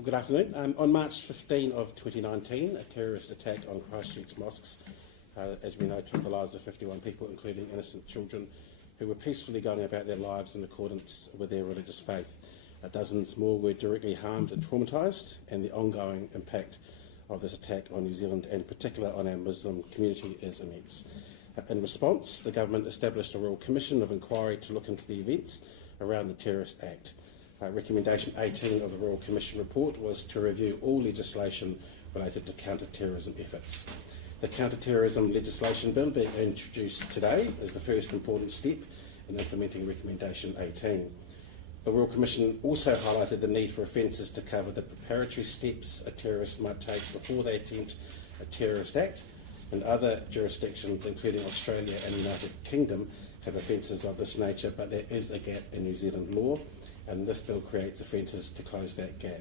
Well, good afternoon. On March 15 of 2019, a terrorist attack on Christchurch mosques, as we know, took the lives of 51 people, including innocent children who were peacefully going about their lives in accordance with their religious faith. Dozens more were directly harmed and traumatised, and the ongoing impact of this attack on New Zealand, and in particular on our Muslim community, is immense. In response, the government established a Royal Commission of Inquiry to look into the events around the Terrorist Act. Recommendation 18 of the Royal Commission report was to review all legislation related to counter-terrorism efforts. The counter-terrorism legislation bill being introduced today is the first important step in implementing Recommendation 18. The Royal Commission also highlighted the need for offences to cover the preparatory steps a terrorist might take before they attempt a terrorist act, and other jurisdictions, including Australia and the United Kingdom, have offences of this nature, but there is a gap in New Zealand law, and this bill creates offences to close that gap.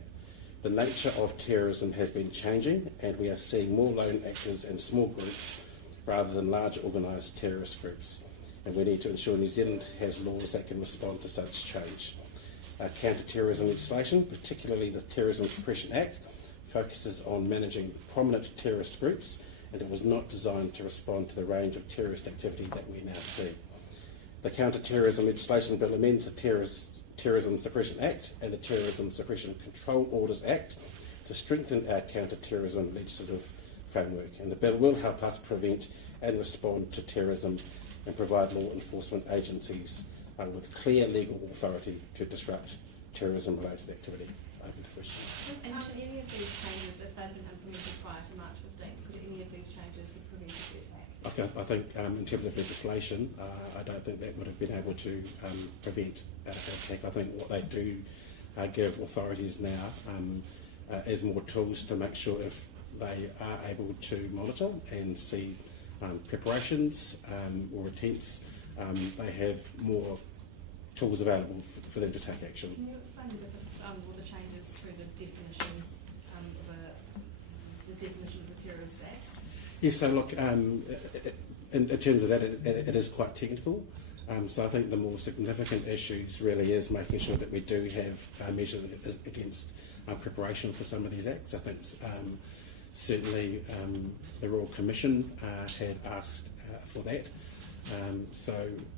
The nature of terrorism has been changing, and we are seeing more lone actors and small groups rather than large organised terrorist groups, and we need to ensure New Zealand has laws that can respond to such change. Counter-terrorism legislation, particularly the Terrorism Suppression Act, focuses on managing prominent terrorist groups, and it was not designed to respond to the range of terrorist activity that we now see. The counter-terrorism legislation bill amends the Terrorism Suppression Act and the Terrorism Suppression Control Orders Act to strengthen our counter-terrorism legislative framework, and the bill will help us prevent and respond to terrorism and provide law enforcement agencies with clear legal authority to disrupt terrorism-related activity. Open to questions. And any of these changes, if they've been implemented prior to March 15, could any of these changes have prevented the attack? Okay, I think in terms of legislation, I don't think that would have been able to prevent an attack. I think what they do give authorities now is more tools to make sure if they are able to monitor and see preparations or attempts, they have more tools available for them to take action. Can you explain the difference or the changes to the definition of the Terrorist Act? Yes, so look, in terms of that, it is quite technical. So I think the more significant issues really is making sure that we do have measures against preparation for some of these acts. I think certainly the Royal Commission had asked for that. So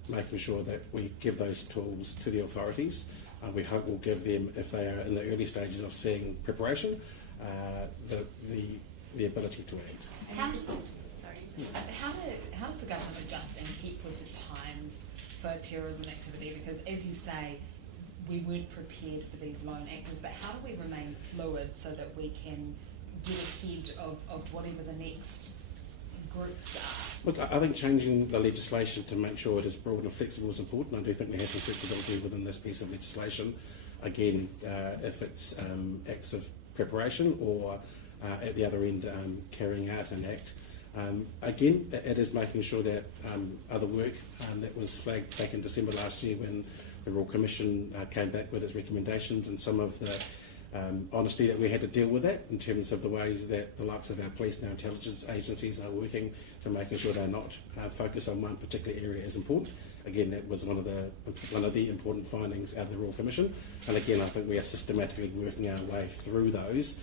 making sure that we give those tools to the authorities. We hope we'll give them, if they are in the early stages of seeing preparation, the ability to act. How does the government adjust and keep with the times for terrorism activity? Because as you say, we weren't prepared for these lone actors, but how do we remain fluid so that we can get ahead of whatever the next groups are? Look, I think changing the legislation to make sure it is broad and flexible is important. I do think we have some flexibility within this piece of legislation. Again, if it's acts of preparation or at the other end carrying out an act. Again, it is making sure that other work that was flagged back in December last year when the Royal Commission came back with its recommendations, and some of the honesty that we had to deal with that in terms of the ways that the likes of our police and our intelligence agencies are working to making sure they're not focused on one particular area is important. Again, that was one of the important findings out of the Royal Commission, and again I think we are systematically working our way through those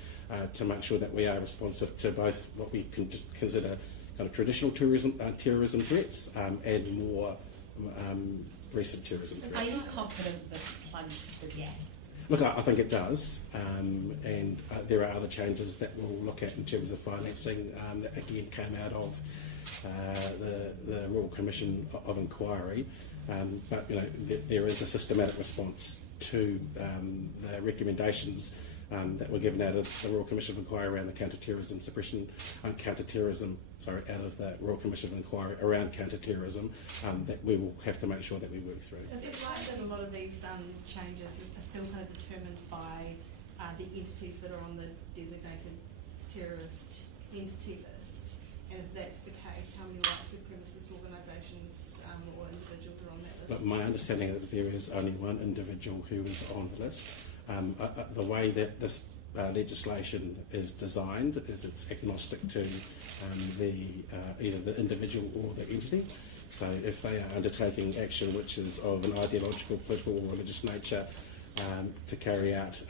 to make sure that we are responsive to both what we can consider kind of traditional terrorism threats and more recent terrorism threats. Are you confident this plugs the gap? Look, I think it does, and there are other changes that we'll look at in terms of financing that again came out of the Royal Commission of Inquiry, but you know there is a systematic response to the recommendations that were given out of the Royal Commission of Inquiry around the counter-terrorism suppression, out of the Royal Commission of Inquiry around counter-terrorism, that we will have to make sure that we work through. Is it right that a lot of these changes are still kind of determined by the entities that are on the designated terrorist entity list? And if that's the case, how many white supremacist organisations or individuals are on that list? But my understanding is there is only one individual who is on the list. The way that this legislation is designed is it's agnostic to either the individual or the entity. So if they are undertaking action which is of an ideological, political or religious nature to carry out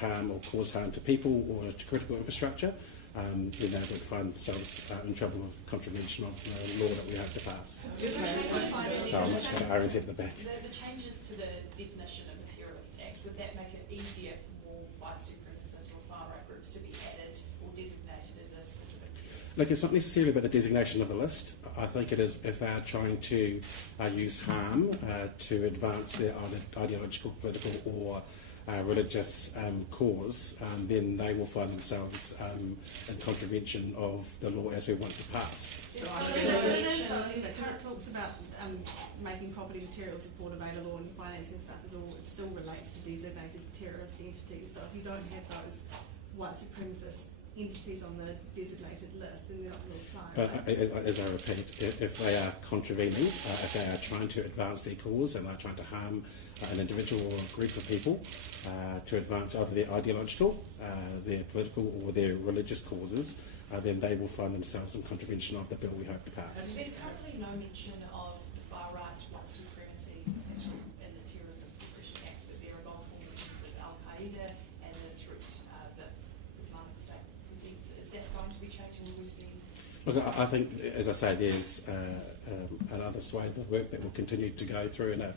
harm or cause harm to people or to critical infrastructure, then they would find themselves in trouble with contravention of the law that we hope to pass. So I'll much go to RNZ at the back. The changes to the definition of a terrorist act, would that make it easier for more white supremacist or far-right groups to be added or designated as a specific terrorist? Look, it's not necessarily about the designation of the list. I think it is if they are trying to use harm to advance their ideological, political or religious cause, then they will find themselves in contravention of the law as we want to pass. The current talks about making property material support available and financing stuff it still relates to designated terrorist entities. So if you don't have those white supremacist entities on the designated list, then they're not going to apply. But as I repeat, if they are contravening, if they are trying to advance their cause and are trying to harm an individual or a group of people to advance either their ideological, their political or their religious causes, then they will find themselves in contravention of the bill we hope to pass. There's currently no mention of far-right white supremacy in the Terrorism Suppression Act, but there are lawful mentions of Al-Qaeda and the threat that Islamic State presents. Is that going to be changing? Will we see? Look, I think, as I say, there's another swathe of work that will continue to go through in a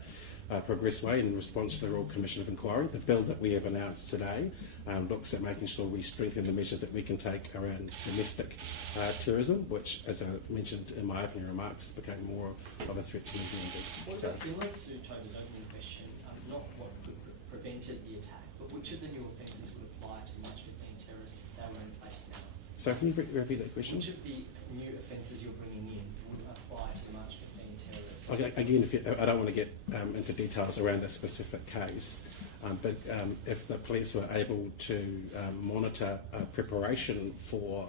progress way in response to the Royal Commission of Inquiry. The bill that we have announced today looks at making sure we strengthen the measures that we can take around domestic terrorism, which, as I mentioned in my opening remarks, became more of a threat to New Zealanders. What about similar to Toby's opening question, not what prevented the attack, but which of the new offences would apply to March 15 terrorists if they were in place now? So can you repeat that question? Which of the new offences you're bringing in would apply to the March 15 terrorists? Okay, again, I don't want to get into details around a specific case, but if the police were able to monitor preparation for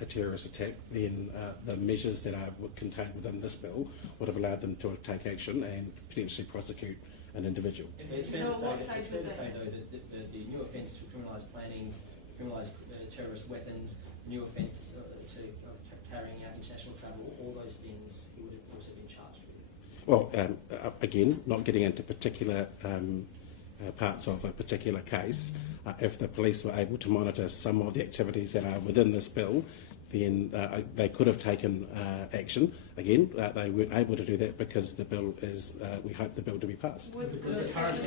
a terrorist attack, then the measures that are contained within this bill would have allowed them to take action and potentially prosecute an individual. It's fair to say, though, that the new offence to criminalise plannings, criminalise terrorist weapons, new offence to carrying out international travel, all those things he would have also been charged with. Well, again, not getting into particular parts of a particular case, if the police were able to monitor some of the activities that are within this bill, then they could have taken action. Again, they weren't able to do that because the bill is, we hope the bill to be passed. With the current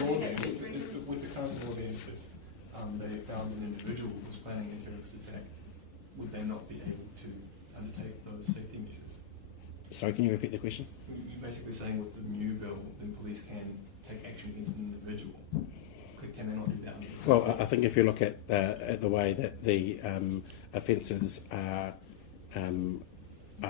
law then, if they found an individual who was planning a terrorist attack, would they not be able to undertake those safety measures? Sorry, can you repeat the question? You're basically saying with the new bill, then police can take action against an individual. Can they not do that? Well, I think if you look at the way that the offences are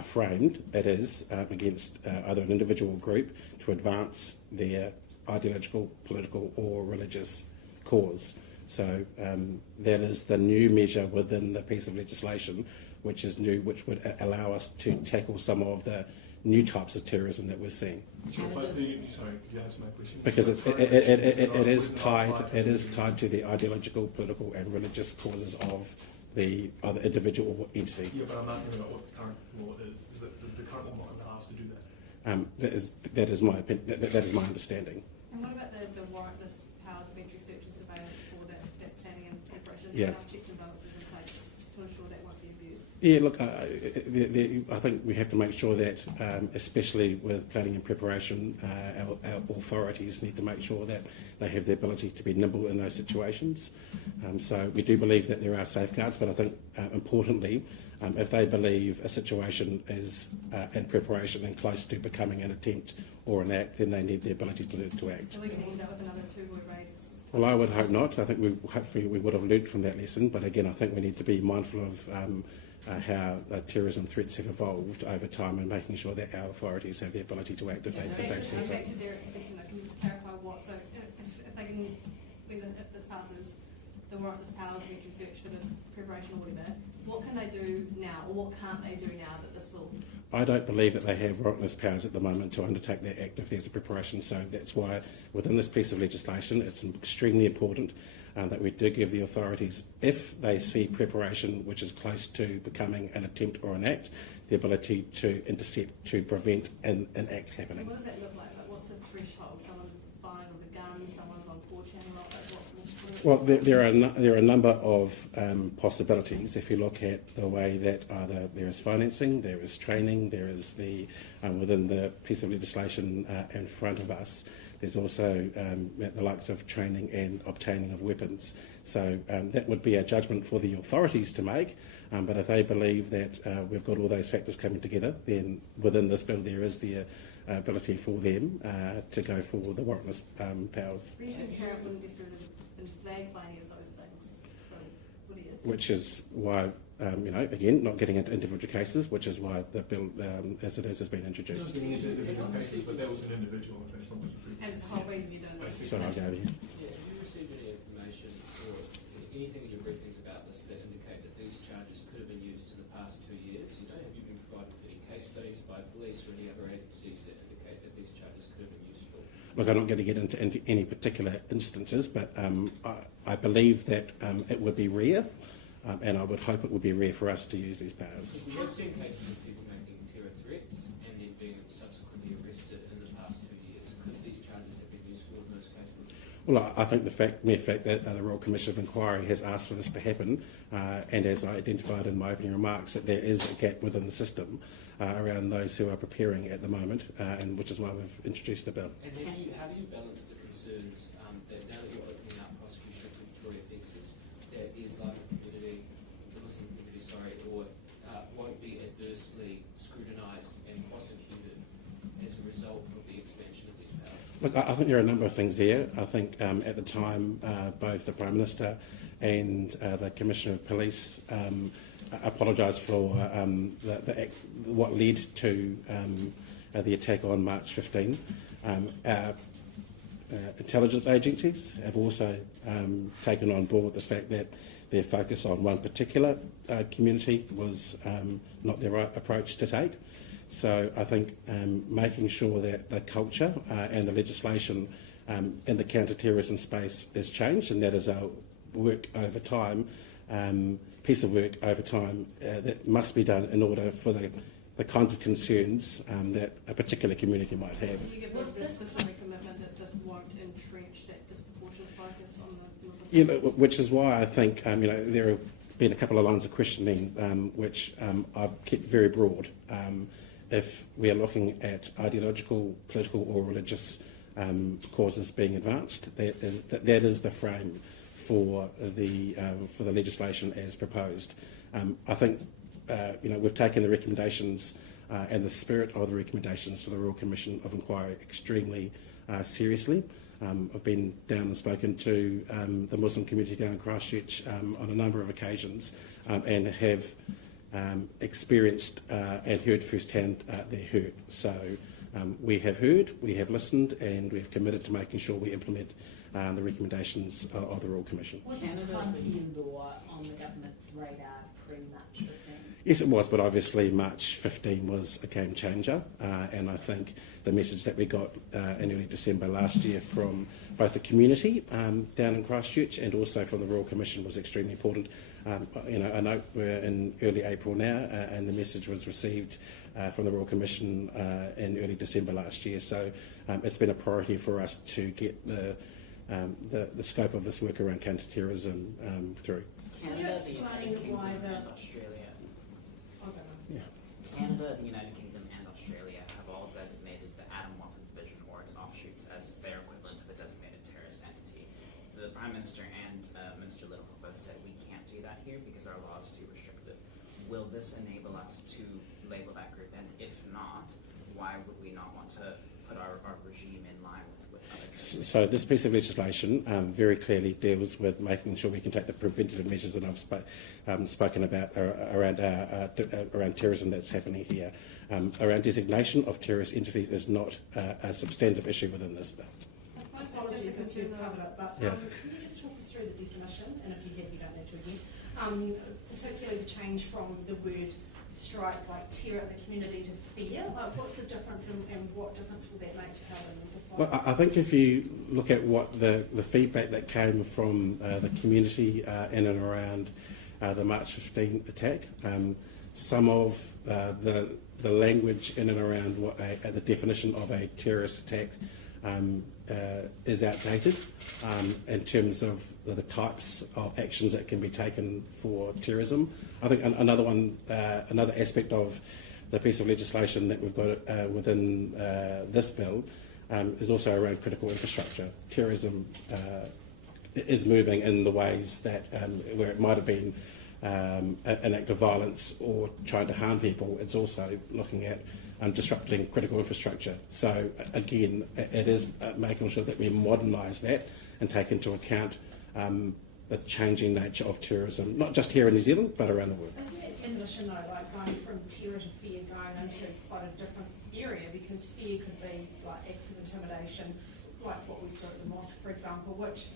framed, it is against either an individual group to advance their ideological, political or religious cause. So that is the new measure within the piece of legislation, which is new, which would allow us to tackle some of the new types of terrorism that we're seeing. Sure, but sorry, could you answer my question? Because it is tied to the ideological, political and religious causes of the other individual or entity. Yeah, but I'm asking about what the current law is. Does the current law not allow us to do that? That is my opinion. That is my understanding. And what about the warrantless powers of entry, search and surveillance for that planning and preparation? Yeah. Enough checks and balances in place to ensure that won't be abused? Yeah, look, I think we have to make sure that, especially with planning and preparation, our authorities need to make sure that they have the ability to be nimble in those situations. So we do believe that there are safeguards, but I think, importantly, if they believe a situation is in preparation and close to becoming an attempt or an act, then they need the ability to act. Are we going to end up with another two-word raids? Well, I would hope not. I think hopefully we would have learned from that lesson, but again, I think we need to be mindful of how terrorism threats have evolved over time and making sure that our authorities have the ability to act if they see fit. Back to Derek's question, can you just clarify what? So if they can, if this passes the warrantless powers of entry, search for the preparation or whatever, what can they do now, or what can't they do now that this will? I don't believe that they have warrantless powers at the moment to undertake that act if there's a preparation. So that's why within this piece of legislation, it's extremely important that we do give the authorities, if they see preparation which is close to becoming an attempt or an act, the ability to intercept, to prevent an act happening. What does that look like? Like, what's the threshold? Someone's buying with a gun, someone's Well, there are a number of possibilities. If you look at the way that either there is financing, there is training, there is the within the piece of legislation in front of us, there's also the likes of training and obtaining of weapons. So that would be a judgment for the authorities to make. But if they believe that we've got all those factors coming together, then within this bill there is the ability for them to go for the warrantless powers. Regional Care wouldn't be sort of flagged by any of those things, would it? Which is why, again, not getting into individual cases, which is why the bill, as it is, has been introduced. Not getting into individual cases, but that was an individual, that's not the group. And it's the whole reason you don't. So I'll go over here. Yeah, have you received any information or anything in your briefings about this that indicate that these charges could have been used in the past 2 years? Have you been provided with any case studies by police or any other agencies that indicate that these charges could have been used for? Look, I'm not going to get into any particular instances, but I believe that it would be rare, and I would hope it would be rare for us to use these powers. Because we have seen cases of people making terror threats and then being subsequently arrested in the past 2 years. Could these charges have been useful in those cases? Well, I think the mere fact that the Royal Commission of Inquiry has asked for this to happen, and as I identified in my opening remarks, that there is a gap within the system around those who are preparing at the moment, and which is why we've introduced the bill. And how do you balance the concerns that now that you're opening up prosecution for Victoria offences, that is like the Muslim community, won't be adversely scrutinised and prosecuted as a result of the expansion of these powers? Look, I think there are a number of things there. I think at the time, both the Prime Minister and the Commissioner of Police apologised for what led to the attack on March 15. Intelligence agencies have also taken on board the fact that their focus on one particular community was not the right approach to take. So I think making sure that the culture and the legislation in the counter-terrorism space is changed, and that is a work over time, piece of work over time that must be done in order for the kinds of concerns that a particular community might have. Can you give us the specific commitment that this won't entrench that disproportionate focus on the Muslim Yeah, which is why I think there have been a couple of lines of questioning which I've kept very broad. If we are looking at ideological, political or religious causes being advanced, that is the frame for the legislation as proposed. I think we've taken the recommendations and the spirit of the recommendations for the Royal Commission of Inquiry extremely seriously. I've been down and spoken to the Muslim community down in Christchurch on a number of occasions and have experienced and heard firsthand their hurt. So we have heard, we have listened, and we've committed to making sure we implement the recommendations of the Royal Commission. Was this Parliamentary law on the government's radar pre-March 15? Yes, it was, but obviously March 15 was a game changer, and I think the message that we got in early December last year from both the community down in Christchurch and also from the Royal Commission was extremely important. I know we're in early April now, and the message was received from the Royal Commission in early December last year. So it's been a priority for us to get the scope of this work around counter-terrorism through. Canada, the United Kingdom, and Australia. Canada, the United Kingdom, and Australia have all designated the Adam Waffen Division or its offshoots as their equivalent of a designated terrorist entity. The Prime Minister and Minister Little both said we can't do that here because our law is too restrictive. Will this enable us to label that group? And if not, why would we not want to put our regime in line with other countries? So this piece of legislation very clearly deals with making sure we can take the preventative measures that I've spoken about around terrorism that's happening here. Around designation of terrorist entities is not a substantive issue within this bill. I suppose Apologies it's if just a you've concern covered it, but Yeah. can you just talk us through the definition, and if you have, you don't need to again, particularly the change from the word strike, like tear at the community, to fear? What's the difference, and what difference will that make to how things apply? Well, I think if you look at what the feedback that came from the community in and around the March 15 attack, some of the language in and around what the definition of a terrorist attack is outdated in terms of the types of actions that can be taken for terrorism. I think another aspect of the piece of legislation that we've got within this bill is also around critical infrastructure. Terrorism is moving in the ways that where it might have been an act of violence or trying to harm people, it's also looking at disrupting critical infrastructure. So again, it is making sure that we modernise that and take into account the changing nature of terrorism, not just here in New Zealand, but around the world. Isn't that definition though, like going from terror to fear, going into quite a different area, because fear could be like acts of intimidation, like what we saw at the mosque, for example, which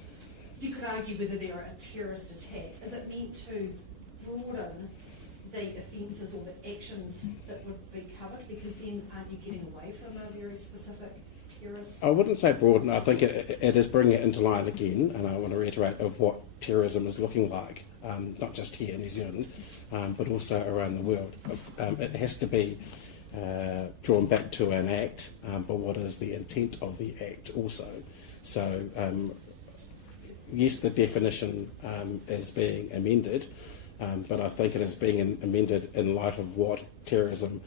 you could argue whether they're a terrorist attack. Is it meant to broaden the offences or the actions that would be covered, because then aren't you getting away from a very specific terrorist? I wouldn't say broaden. I think it is bringing it into line again, and I want to reiterate of what terrorism is looking like, not just here in New Zealand, but also around the world. It has to be drawn back to an act, but what is the intent of the act also? So yes, the definition is being amended, but I think it is being amended in light of what terrorism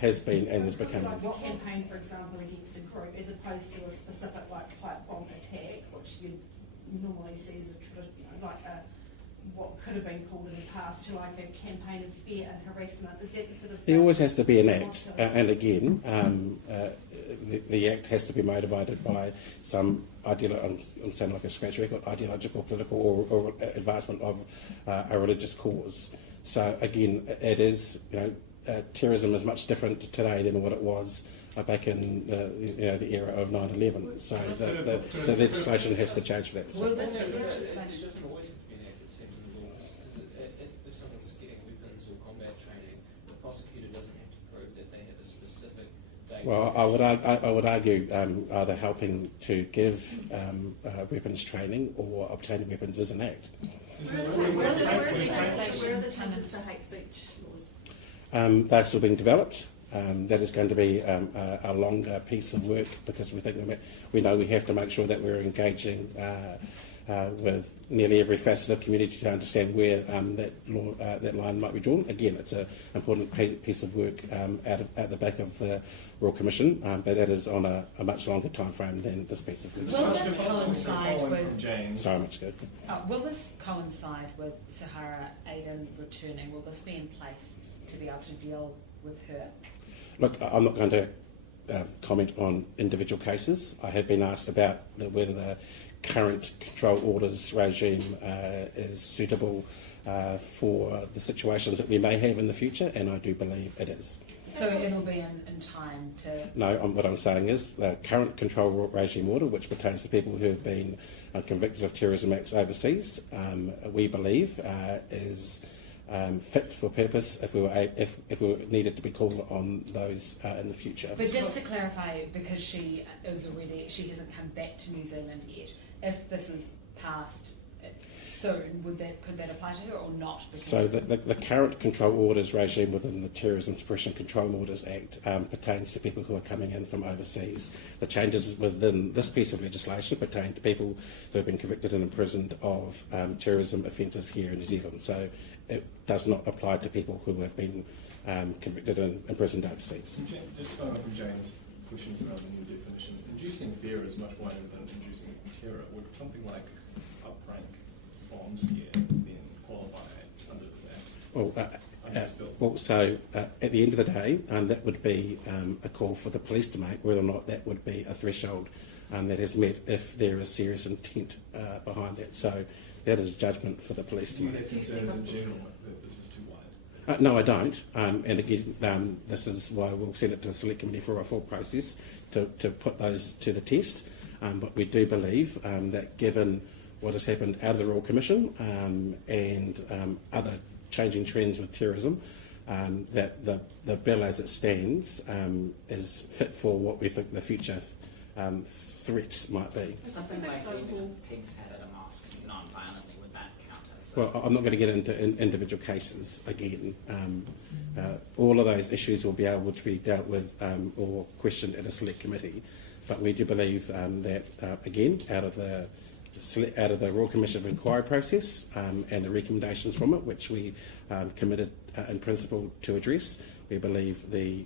has been and is becoming. Like a campaign, for example, against a group, as opposed to a specific like pipe bomb attack, which you normally see as what could have been called in the past, to like a campaign of fear and harassment. Is that the sort of thing? There always has to be an act, and again, the act has to be motivated by some I'm saying like a scratch record, ideological, political, or advancement of a religious cause. So again, it is, terrorism is much different today than what it was back in the era of 9/11. So the legislation has to change for that. Well, It doesn't always have to be an act, it seems, in the law. If someone's getting weapons or combat training, the prosecutor doesn't have to prove that they have a specific date. Well, I would argue either helping to give weapons training or obtaining weapons is an act. Where are the changes to hate speech laws? They're still being developed. That is going to be a longer piece of work, because we know we have to make sure that we're engaging with nearly every facet of community to understand where that line might be drawn. Again, it's an important piece of work at the back of the Royal Commission, but that is on a much longer time frame than this piece of legislation. Will this coincide with? Sorry, much good. Will this coincide with Sahara Aiden returning? Will this be in place to be able to deal with her? Look, I'm not going to comment on individual cases. I have been asked about whether the current control orders regime is suitable for the situations that we may have in the future, and I do believe it is. So it'll be in time to... No, what I'm saying is the current control regime order, which pertains to people who have been convicted of terrorism acts overseas, we believe is fit for purpose if we were needed to be called on those in the future. But just to clarify, because she hasn't come back to New Zealand yet, if this is passed soon, could that apply to her or not? So the current control orders regime within the Terrorism Suppression Control Orders Act pertains to people who are coming in from overseas. The changes within this piece of legislation pertain to people who have been convicted and imprisoned of terrorism offences here in New Zealand. So it does not apply to people who have been convicted and imprisoned overseas. Just following up from James' questions around the new definition, inducing fear is much wider than inducing terror. Would something like up-rank bombs here then qualify under this act? At the end of the day, that would be a call for the police to make, whether or not that would be a threshold that is met if there is serious intent behind that. So that is a judgment for the police to make. Do you have concerns in general that this is too wide? No, I don't. And again, this is why we'll send it to the Select Committee for a full process to put those to the test. But we do believe that given what has happened out of the Royal Commission and other changing trends with terrorism, that the bill as it stands is fit for what we think the future threats might be. Something like leaving a pig's head at a mosque non-violently, would that count as? Well, I'm not going to get into individual cases again. All of those issues will be able to be dealt with or questioned at a Select Committee. but we do believe that, again, out of the Royal Commission of Inquiry process and the recommendations from it, which we committed in principle to address, we believe the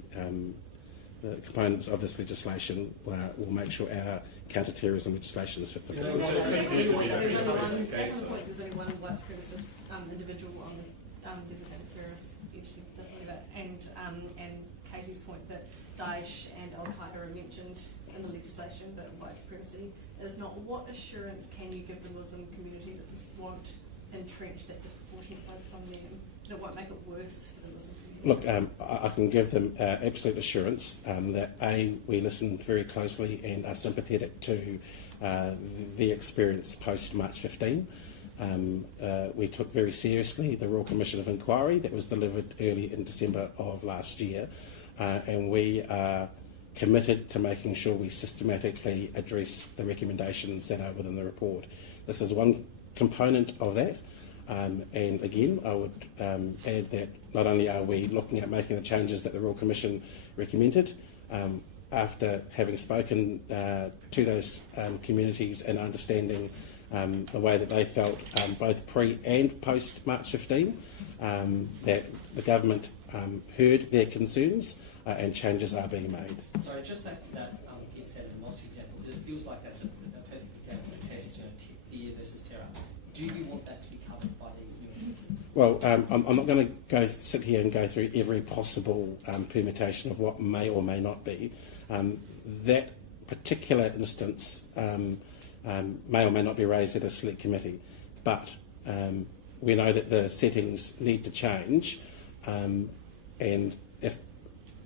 components of this legislation will make sure our counter-terrorism legislation is fit for purpose. At one point, there's only one white supremacist individual on the designated terrorist entity, and Katie's point that Daesh and Al-Qaeda are mentioned in the legislation, but white supremacy is not. What assurance can you give the Muslim community that this won't entrench that disproportionate focus on them, that it won't make it worse for the Muslim community? Look, I can give them absolute assurance that we listened very closely and are sympathetic to the experience post March 15. We took very seriously the Royal Commission of Inquiry that was delivered early in December of last year, and we are committed to making sure we systematically address the recommendations that are within the report. This is one component of that. And again, I would add that not only are we looking at making the changes that the Royal Commission recommended, after having spoken to those communities and understanding the way that they felt both pre and post March 15, that the government heard their concerns and changes are being made. Sorry, just back to that Kit and mosque example. It feels like that's a perfect example of a test, fear versus terror. Do you want that to be covered by these new offences? Well, I'm not going to sit here and go through every possible permutation of what may or may not be. That particular instance may or may not be raised at a select committee, but we know that the settings need to change, and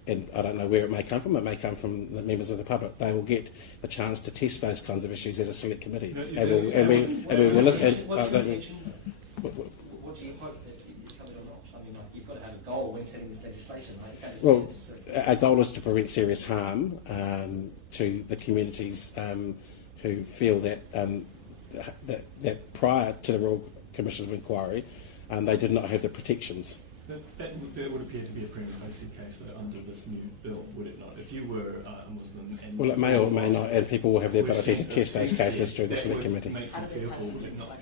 I don't know where it may come from. It may come from the members of the public. They will get the chance to test those kinds of issues at a select committee. What do you hope that is coming or not? I mean, like, you've got to have a goal when setting this legislation, right? You can't just well, our goal is to prevent serious harm to the communities who feel that that prior to the Royal Commission of Inquiry, they did not have the protections. That would appear to be a prima facie case that under this new bill, would it not? If you were a Muslim and... Well, it may or may not, and people will have the ability to test those cases through the select committee. Make you fearful, would it not?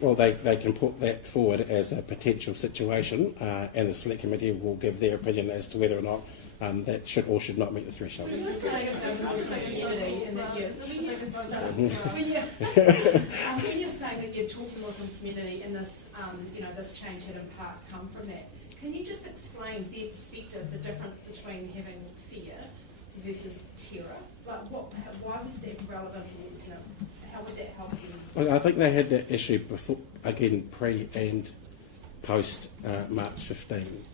Well, they can put that forward as a potential situation, and the select committee will give their opinion as to whether or not that should or should not meet the threshold. Is this saying it's community and that when you're saying that you're talking Muslim community and this, this change had in part come from that, can you just explain their perspective, the difference between having fear versus terror? Like, why was that relevant? And, how would that help you? Well, I think they had that issue before, again, pre and post March 15.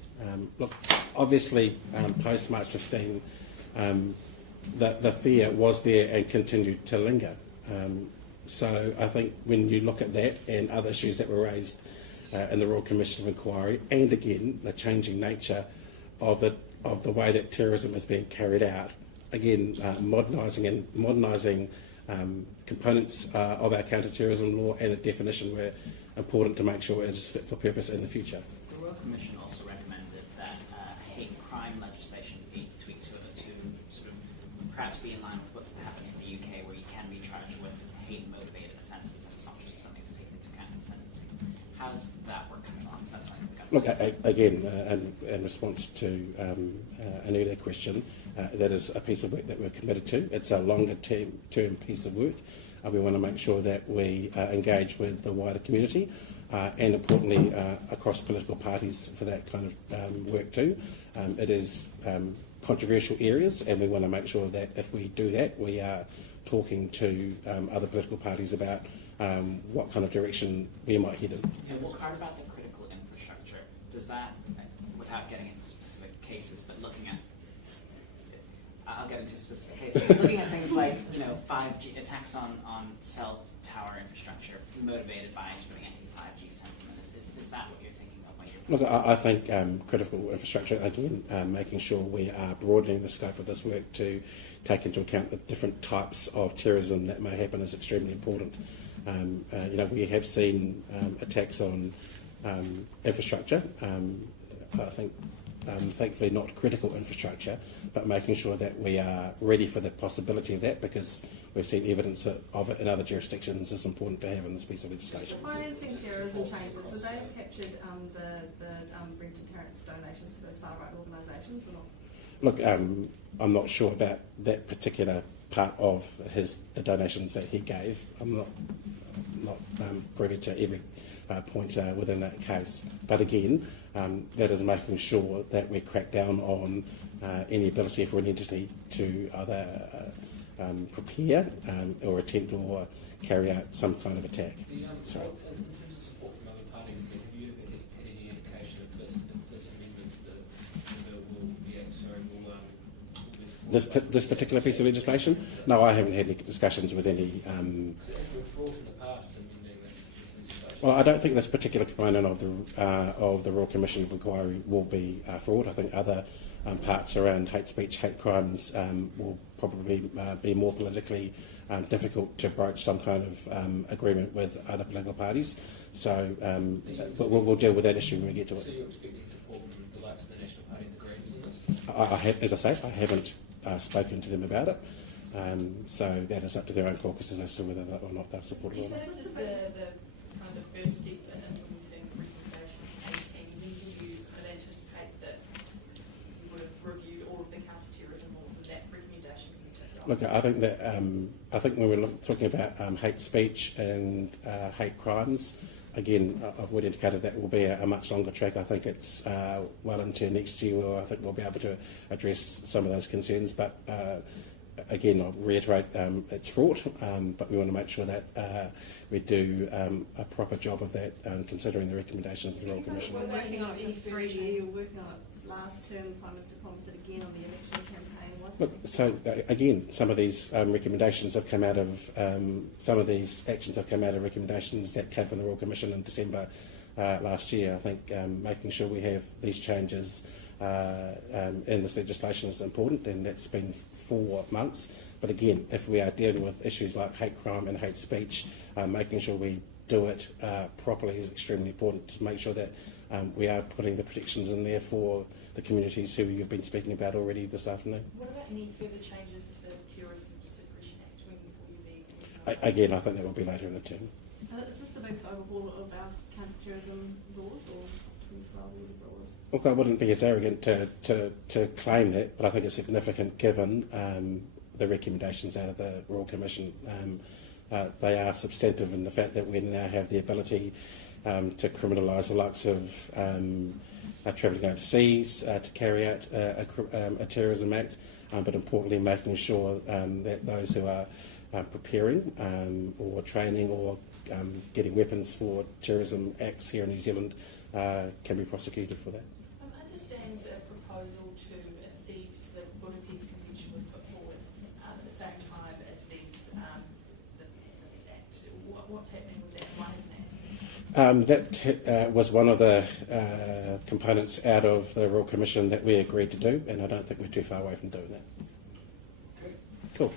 Look, obviously, post March 15, the fear was there and continued to linger. So I think when you look at that and other issues that were raised in the Royal Commission of Inquiry, and again the changing nature of the way that terrorism is being carried out, again modernising components of our counter-terrorism law and the definition were important to make sure it is fit for purpose in the future. The Royal Commission also recommended that hate crime legislation be tweaked to sort of perhaps be in line with what happens in the UK, where you can be charged with hate-motivated offences and it's not just something to take into account in sentencing. How's that work coming along? Is that something the government... Look, again, in response to an earlier question, that is a piece of work that we're committed to. It's a longer-term piece of work. We want to make sure that we engage with the wider community and, importantly, across political parties for that kind of work too. It is controversial areas, and we want to make sure that if we do that, we are talking to other political parties about what kind of direction we might head in. And what part about the critical infrastructure, does that, without getting into specific cases, but looking at, I'll get into specific cases, looking at things like, 5G attacks on cell tower infrastructure motivated by sort of anti-5G sentiment, is that what you're thinking of when you're... Look, I think critical infrastructure, again, making sure we are broadening the scope of this work to take into account the different types of terrorism that may happen is extremely important. We have seen attacks on infrastructure. I think thankfully not critical infrastructure, but making sure that we are ready for the possibility of that, because we've seen evidence of it in other jurisdictions is important to have in this piece of legislation. Financing terrorism changes, would they have captured the rent deterrence donations to those far-right organisations or not? Look, I'm not sure about that particular part of the donations that he gave. I'm not privy to every point within that case. But again, that is making sure that we crack down on any ability for an entity to either prepare or attempt or carry out some kind of attack. In terms of support from other parties, have you ever had any indication if this amendment to the bill will This particular piece of legislation? No, I haven't had any discussions with any. So as we've fought in the past amending this legislation? Well, I don't think this particular component of the Royal Commission of Inquiry will be fraught. I think other parts around hate speech, hate crimes will probably be more politically difficult to broach some kind of agreement with other political parties. So but we'll deal with that issue when we get to it. So you're expecting support from the likes of the National Party and the Greens in this? As I say, I haven't spoken to them about it. So that is up to their own caucuses as to whether or not they'll support it or not. This is the kind of first step in implementing recommendation 18. When do you kind of anticipate that you would have reviewed all of the counter-terrorism laws and that recommendation can be taken on? Look, I think when we're talking about hate speech and hate crimes, again, I've already indicated that will be a much longer track. I think it's well into next year where I think we'll be able to address some of those concerns. But again, I'll reiterate, it's fraught, but we want to make sure that we do a proper job of that, considering the recommendations of the Royal Commission. We're working on it for 3 years. We're working on it last term. Prime Minister promised it again on the election campaign. Look, so again, some of these recommendations have come out of some of these actions have come out of recommendations that came from the Royal Commission in December last year. I think making sure we have these changes in this legislation is important, and that's been 4 months. But again, if we are dealing with issues like hate crime and hate speech, making sure we do it properly is extremely important to make sure that we are putting the protections in there for the communities who you've been speaking about already this afternoon. What about any further changes to the Terrorism Suppression Act? When will you be? Again, I think that will be later in the term. Is this the biggest overhaul of our counter-terrorism laws or 2012 laws? Look, I wouldn't be as arrogant to claim that, but I think it's significant given the recommendations out of the Royal Commission. They are substantive in the fact that we now have the ability to criminalise the likes of travelling overseas to carry out a terrorism act, but importantly making sure that those who are preparing or training or getting weapons for terrorism acts here in New Zealand can be prosecuted for that. I understand a proposal to accede to the Budapest Convention was put forward at the same time as these the Act. What's happening with that? Why isn't it happening? That was one of the components out of the Royal Commission that we agreed to do, and I don't think we're too far away from doing that. Okay. Cool.